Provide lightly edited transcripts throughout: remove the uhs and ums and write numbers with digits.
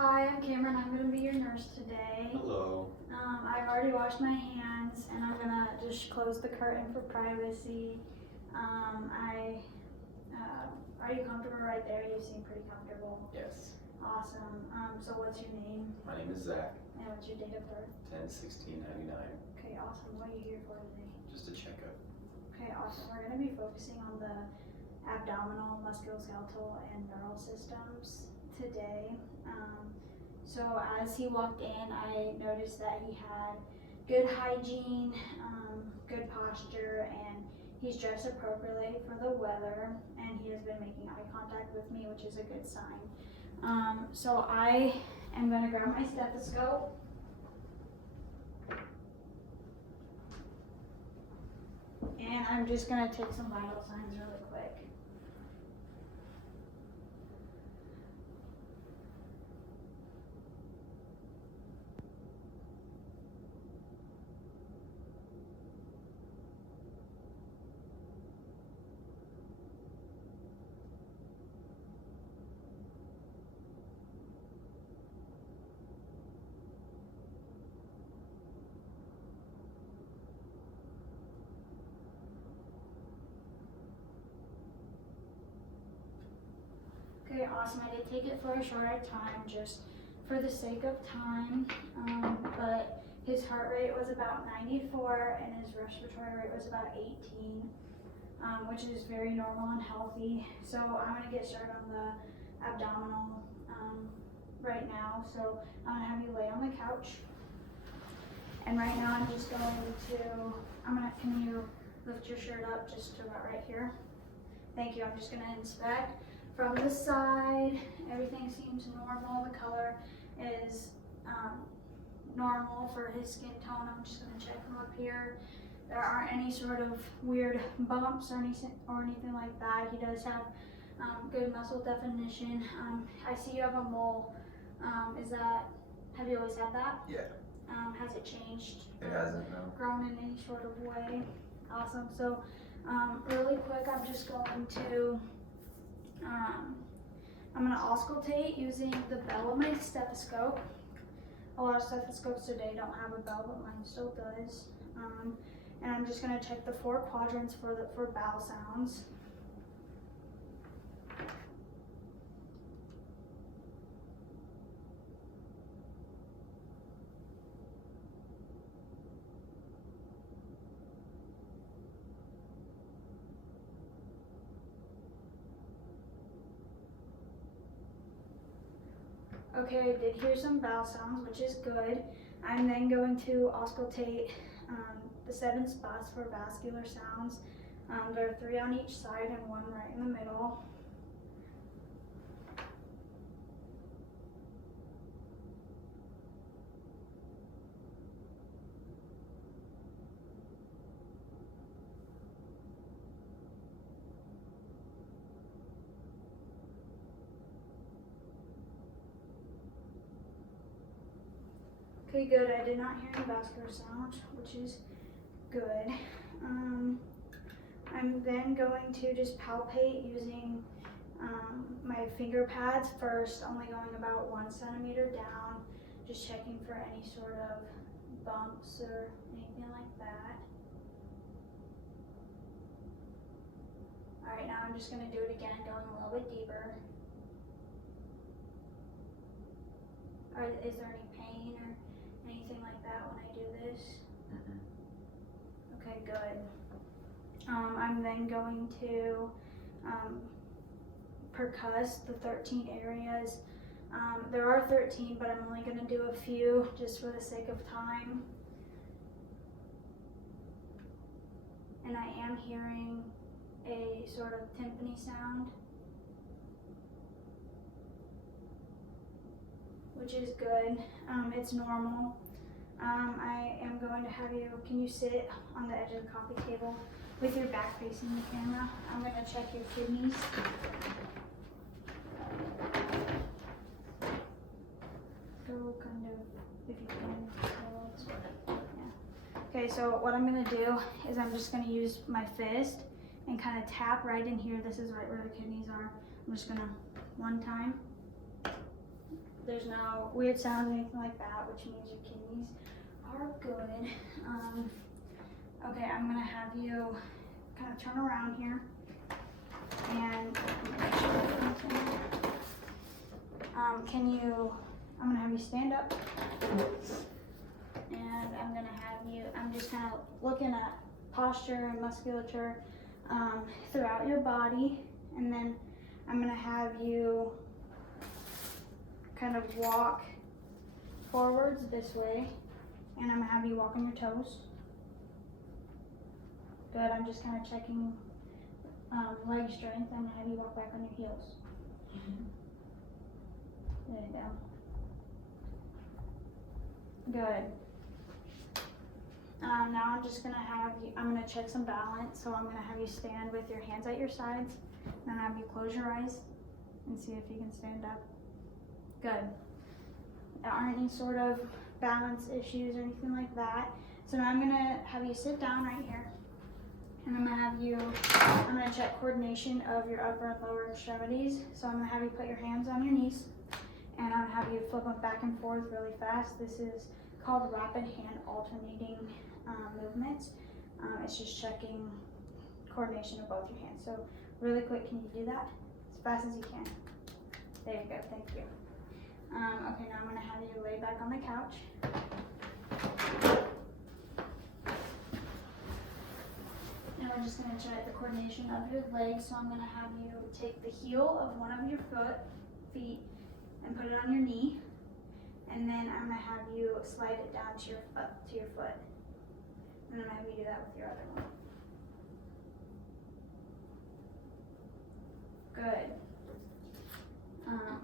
Hi, I'm Cameron. I'm going to be your nurse today. Hello. I've already washed my hands and I'm going to just close the curtain for privacy. Are you comfortable right there? You seem pretty comfortable. Yes. Awesome. So what's your name? My name is Zach. And what's your date of birth? 10/16/99. Okay, awesome. What are you here for today? Just a checkup. Okay, awesome. We're going to be focusing on the abdominal, musculoskeletal, and neural systems today. So as he walked in, I noticed that he had good hygiene, good posture, and he's dressed appropriately for the weather, and he has been making eye contact with me, which is a good sign. So I am going to grab my stethoscope. And I'm just going to take some vital signs really quick. Okay, awesome. I did take it for a shorter time just for the sake of time, but his heart rate was about 94 and his respiratory rate was about 18, which is very normal and healthy. So I'm going to get started on the abdominal right now. So I'm going to have you lay on the couch. And right now I'm just going to, can you lift your shirt up just to about right here? Thank you. I'm just going to inspect. From the side, everything seems normal. The color is normal for his skin tone. I'm just going to check him up here. There aren't any sort of weird bumps or anything like that. He does have good muscle definition. I see you have a mole. Have you always had that? Yeah. Has it changed? It hasn't, no. Grown in any sort of way? Awesome. So really quick, I'm just going to I'm going to auscultate using the bell of my stethoscope. A lot of stethoscopes today don't have a bell, but mine still does. And I'm just going to check the 4 quadrants for bowel sounds. Okay, I did hear some bowel sounds, which is good. I'm then going to auscultate the 7 spots for vascular sounds. There are 3 on each side and 1 right in the middle. Okay, good. I did not hear any vascular sound, which is good. I'm then going to just palpate using my finger pads first, only going about 1 centimeter down, just checking for any sort of bumps or anything like that. All right, now I'm just going to do it again, going a little bit deeper. Is there any pain or anything like that when I do this? Okay, good. I'm then going to percuss the 13 areas. There are 13, but I'm only going to do a few just for the sake of time. And I am hearing a sort of timpani sound, which is good. It's normal. I am going to have you, can you sit on the edge of the coffee table with your back facing the camera? I'm going to check your kidneys. Go kind of, if you can. Yeah. Okay, so what I'm going to do is I'm just going to use my fist and kind of tap right in here. This is right where the kidneys are. I'm just going to, 1 time. There there's no weird sounds or anything like that, which means your kidneys are good. Okay, I'm gonna have you kind of turn around here, and I'm gonna have you stand up, and I'm just kind of looking at posture and musculature throughout your body, and then I'm gonna have you kind of walk forwards this way, and I'm gonna have you walk on your toes. Good, I'm just kind of checking leg strength. I'm gonna have you walk back on your heels. There you go. Good. Now I'm gonna check some balance, so I'm gonna have you stand with your hands at your sides, and then have you close your eyes and see if you can stand up. Good. There aren't any sort of balance issues or anything like that. So now I'm gonna have you sit down right here, and I'm gonna check coordination of your upper and lower extremities. So I'm gonna have you put your hands on your knees, and I'm gonna have you flip them back and forth really fast. This is called rapid hand alternating movements. It's just checking coordination of both your hands. So really quick, can you do that? As fast as you can. There you go, thank you. Okay, now I'm gonna have you lay back on the couch. And we're just gonna check the coordination of your legs. So I'm gonna have you take the heel of one of your feet and put it on your knee. And then I'm gonna have you slide it down to your foot. And I'm gonna have you do that with your other one. Good.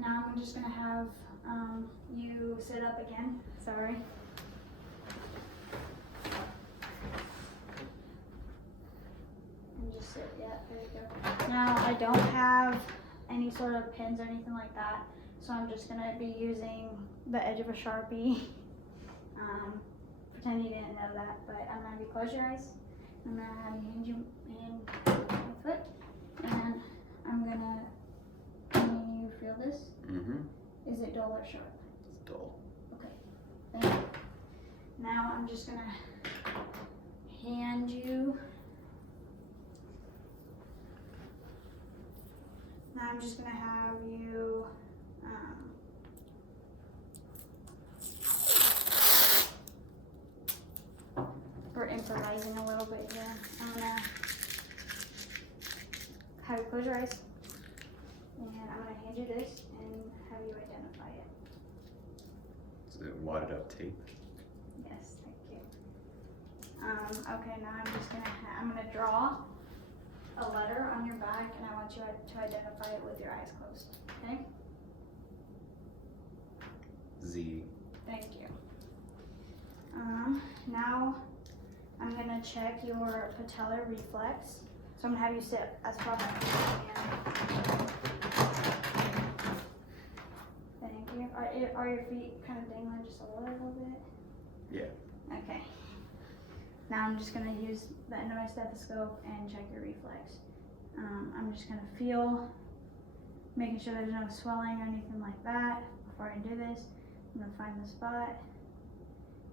Now I'm just gonna have you sit up again. Sorry. And just sit. Yeah, there you go. Now I don't have any sort of pins or anything like that, so I'm just gonna be using the edge of a Sharpie. Pretend you didn't know that, but I'm gonna have you close your eyes. I'm gonna have you hand your foot, and I'm gonna. Can you feel this? Mm-hmm. Is it dull or sharp? It's dull. Okay. Thank you. Now I'm just gonna hand you. Now I'm just gonna have you. We're improvising a little bit here. I'm gonna have you close your eyes, and I'm gonna hand you this and have you identify it. Is it wadded up tape? Yes, thank you. Okay, now I'm gonna draw a letter on your back, and I want you to identify it with your eyes closed. Okay? Z. Thank you. Now I'm gonna check your patellar reflex. So I'm gonna have you sit as far back as you can. Thank you. Are your feet kind of dangling just a little bit? Yeah. Okay. Now I'm just gonna use the end of my stethoscope and check your reflex. I'm just gonna feel, making sure there's no swelling or anything like that. Before I do this, I'm gonna find the spot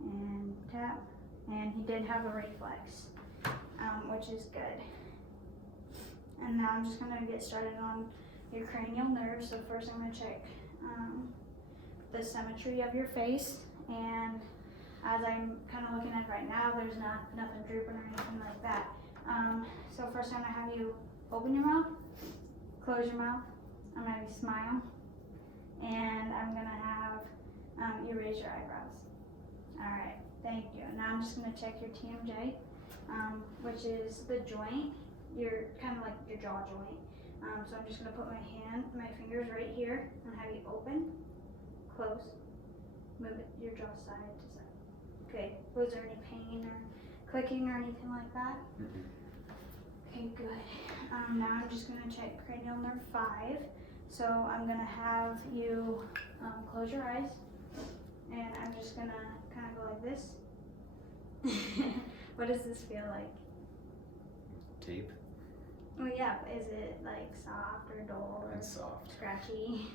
and tap. And he did have a reflex, which is good. And now I'm just gonna get started on your cranial nerves. So first I'm gonna check the symmetry of your face, and as I'm kind of looking at it right now, there's nothing drooping or anything like that. So first I'm gonna have you open your mouth, close your mouth. I'm gonna have you smile, and I'm gonna have you raise your eyebrows. All right, thank you. Now I'm just gonna check your TMJ, which is the joint. You're kind of like your jaw joint. So I'm just gonna put my fingers right here, and have you open, close, move your jaw side to side. Okay, was there any pain or clicking or anything like that? Mm-hmm. Okay, good. Now I'm just gonna check cranial nerve 5. So I'm gonna have you close your eyes, and I'm just gonna kind of go like this. What does this feel like? Tape. Oh yeah, is it like soft or dull or It's soft. scratchy?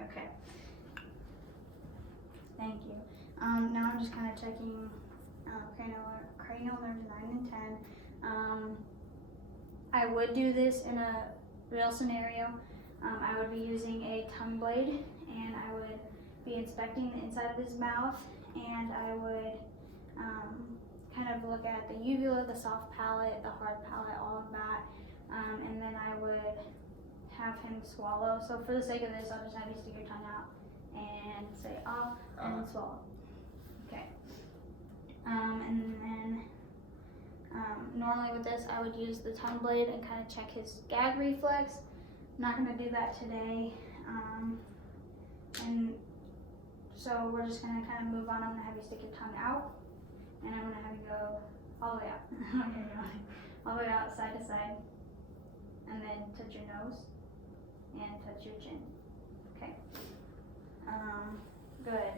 Okay. Thank you. Now I'm just kind of checking cranial nerves 9 and 10. I would do this in a real scenario. I would be using a tongue blade, and I would be inspecting the inside of his mouth, and I would kind of look at the uvula, the soft palate, the hard palate, all of that, and then I would have him swallow. So for the sake of this, I'll just have you stick your tongue out and say ah, and then swallow. Okay. And then normally with this, I would use the tongue blade and kind of check his gag reflex. I'm not going to do that today. And so we're just going to kind of move on. I'm going to have you stick your tongue out, and I'm going to have you go all the way out. Okay, all the way out, side to side, and then touch your nose and touch your chin. Okay. Good.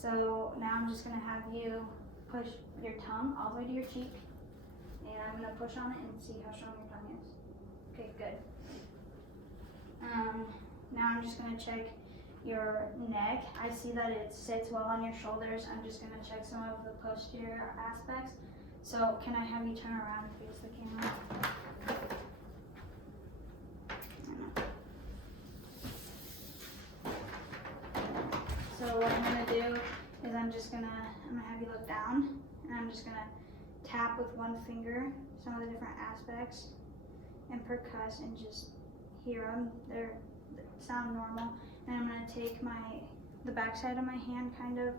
So now I'm just going to have you push your tongue all the way to your cheek, and I'm going to push on it and see how strong your tongue is. Okay, good. Now I'm just going to check your neck. I see that it sits well on your shoulders. I'm just going to check some of the posterior aspects. So can I have you turn around and face the camera? So what I'm going to do is I'm going to have you look down, and I'm just going to tap with one finger some of the different aspects and percuss and just hear them. They sound normal. And I'm going to take the back side of my hand, kind of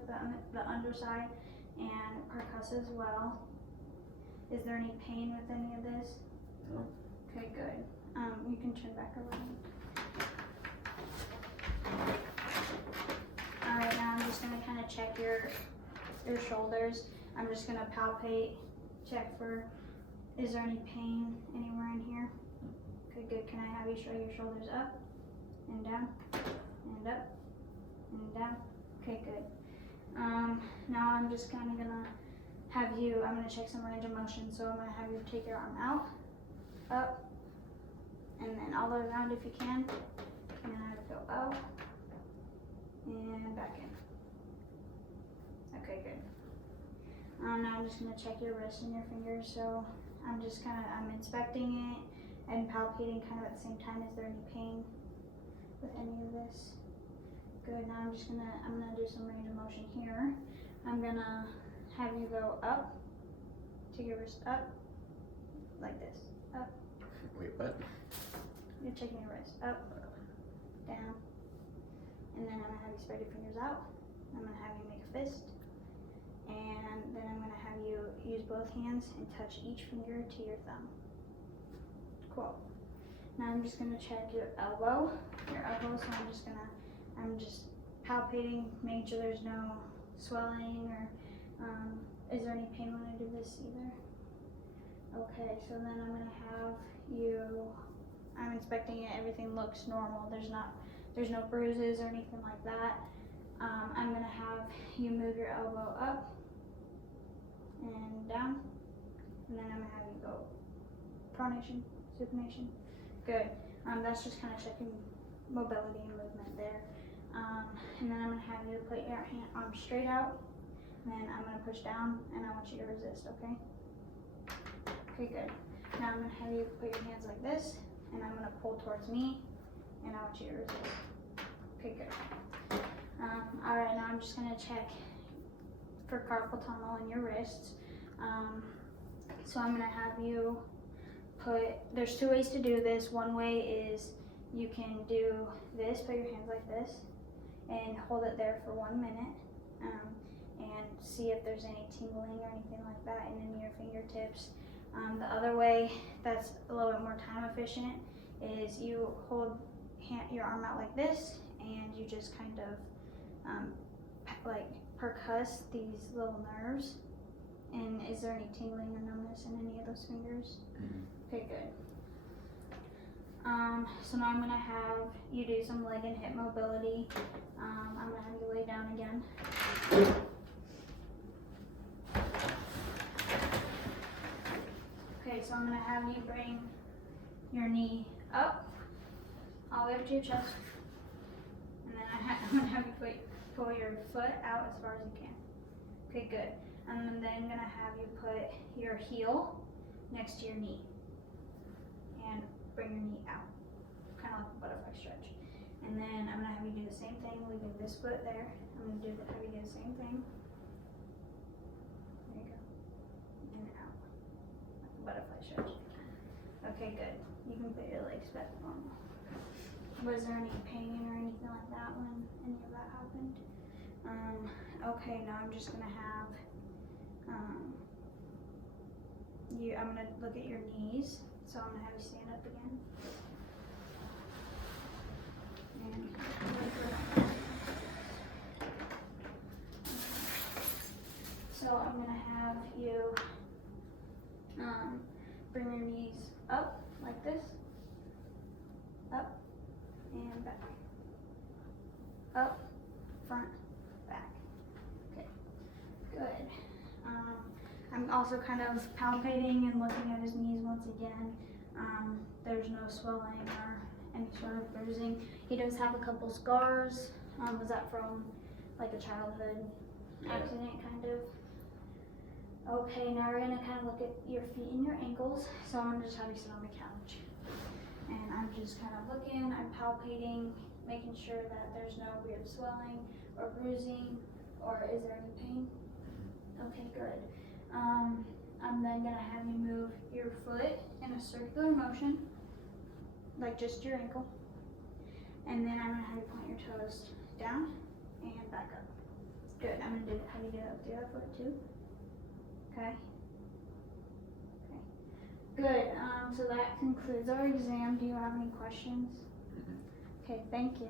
the underside, and percuss as well. Is there any pain with any of this? No. Okay, good. You can turn back around. Alright, now I'm just going to kind of check your shoulders. I'm just going to palpate, check for, is there any pain anywhere in here? Okay, good. Can I have you show your shoulders up and down and up and down? Okay, good. Now I'm just kind of going to have you, I'm going to check some range of motion. So I'm going to have you take your arm out, up, and then all the way around if you can. And then I would go out and back in. Okay, good. Now I'm just going to check your wrist and your fingers. So I'm just I'm inspecting it and palpating kind of at the same time. Is there any pain with any of this? Good. Now I'm gonna do some range of motion here. I'm gonna have you go up, take your wrist up, like this, up. Wait, what? You're taking your wrist up, down, and then I'm gonna have you spread your fingers out. I'm gonna have you make a fist, and then I'm gonna have you use both hands and touch each finger to your thumb. Cool. Now I'm just gonna check your elbow. So I'm just palpating, making sure there's no swelling or is there any pain when I do this either? Okay, so then I'm gonna have you, I'm inspecting it, everything looks normal. There's no bruises or anything like that. I'm gonna have you move your elbow up and down, and then I'm gonna have you go pronation, supination. Good. That's just kind of checking mobility and movement there. And then I'm going to have you put your arm straight out, and then I'm going to push down, and I want you to resist, okay? Okay, good. Now I'm going to have you put your hands like this, and I'm going to pull towards me, and I want you to resist. Okay, good. Alright, now I'm just going to check for carpal tunnel in your wrists. So I'm going to have you there's two ways to do this. One way is you can do this, put your hands like this, and hold it there for 1 minute, and see if there's any tingling or anything like that in your fingertips. The other way, that's a little bit more time efficient, is you hold your arm out like this, and you just kind of like percuss these little nerves. And is there any tingling or numbness in any of those fingers? Mm-hmm. Okay, good. So now I'm going to have you do some leg and hip mobility. I'm going to have you lay down again. Okay, so I'm going to have you bring your knee up, all the way up to your chest. And then I'm going to have you put pull your foot out as far as you can. Okay, good. I'm then gonna have you put your heel next to your knee. And bring your knee out. Kind of like a butterfly stretch. And then I'm gonna have you do the same thing, leaving this foot there. I'm gonna have you do the same thing. There you go. And out. Like a butterfly stretch. Okay, good. You can put your legs back normal. Was there any pain or anything like that when any of that happened? Okay, now I'm just gonna have I'm gonna look at your knees. So I'm gonna have you stand up again. And so I'm gonna have you bring your knees up like this. Up and back. Up, front, back. Okay, good. I'm also kind of palpating and looking at his knees once again. There's no swelling or any sort of bruising. He does have a couple scars. Was that from like a childhood accident kind of? Okay, now we're gonna kind of look at your feet and your ankles. So I'm gonna just have you sit on the couch. And I'm just kind of looking, I'm palpating, making sure that there's no weird swelling or bruising, or is there any pain? Okay, good. I'm then gonna have you move your foot in a circular motion, like just your ankle. And then I'm gonna have you point your toes down and back up. Good, I'm gonna have you do that with the other foot too. Okay. Good, so that concludes our exam. Do you have any questions? Okay, thank you.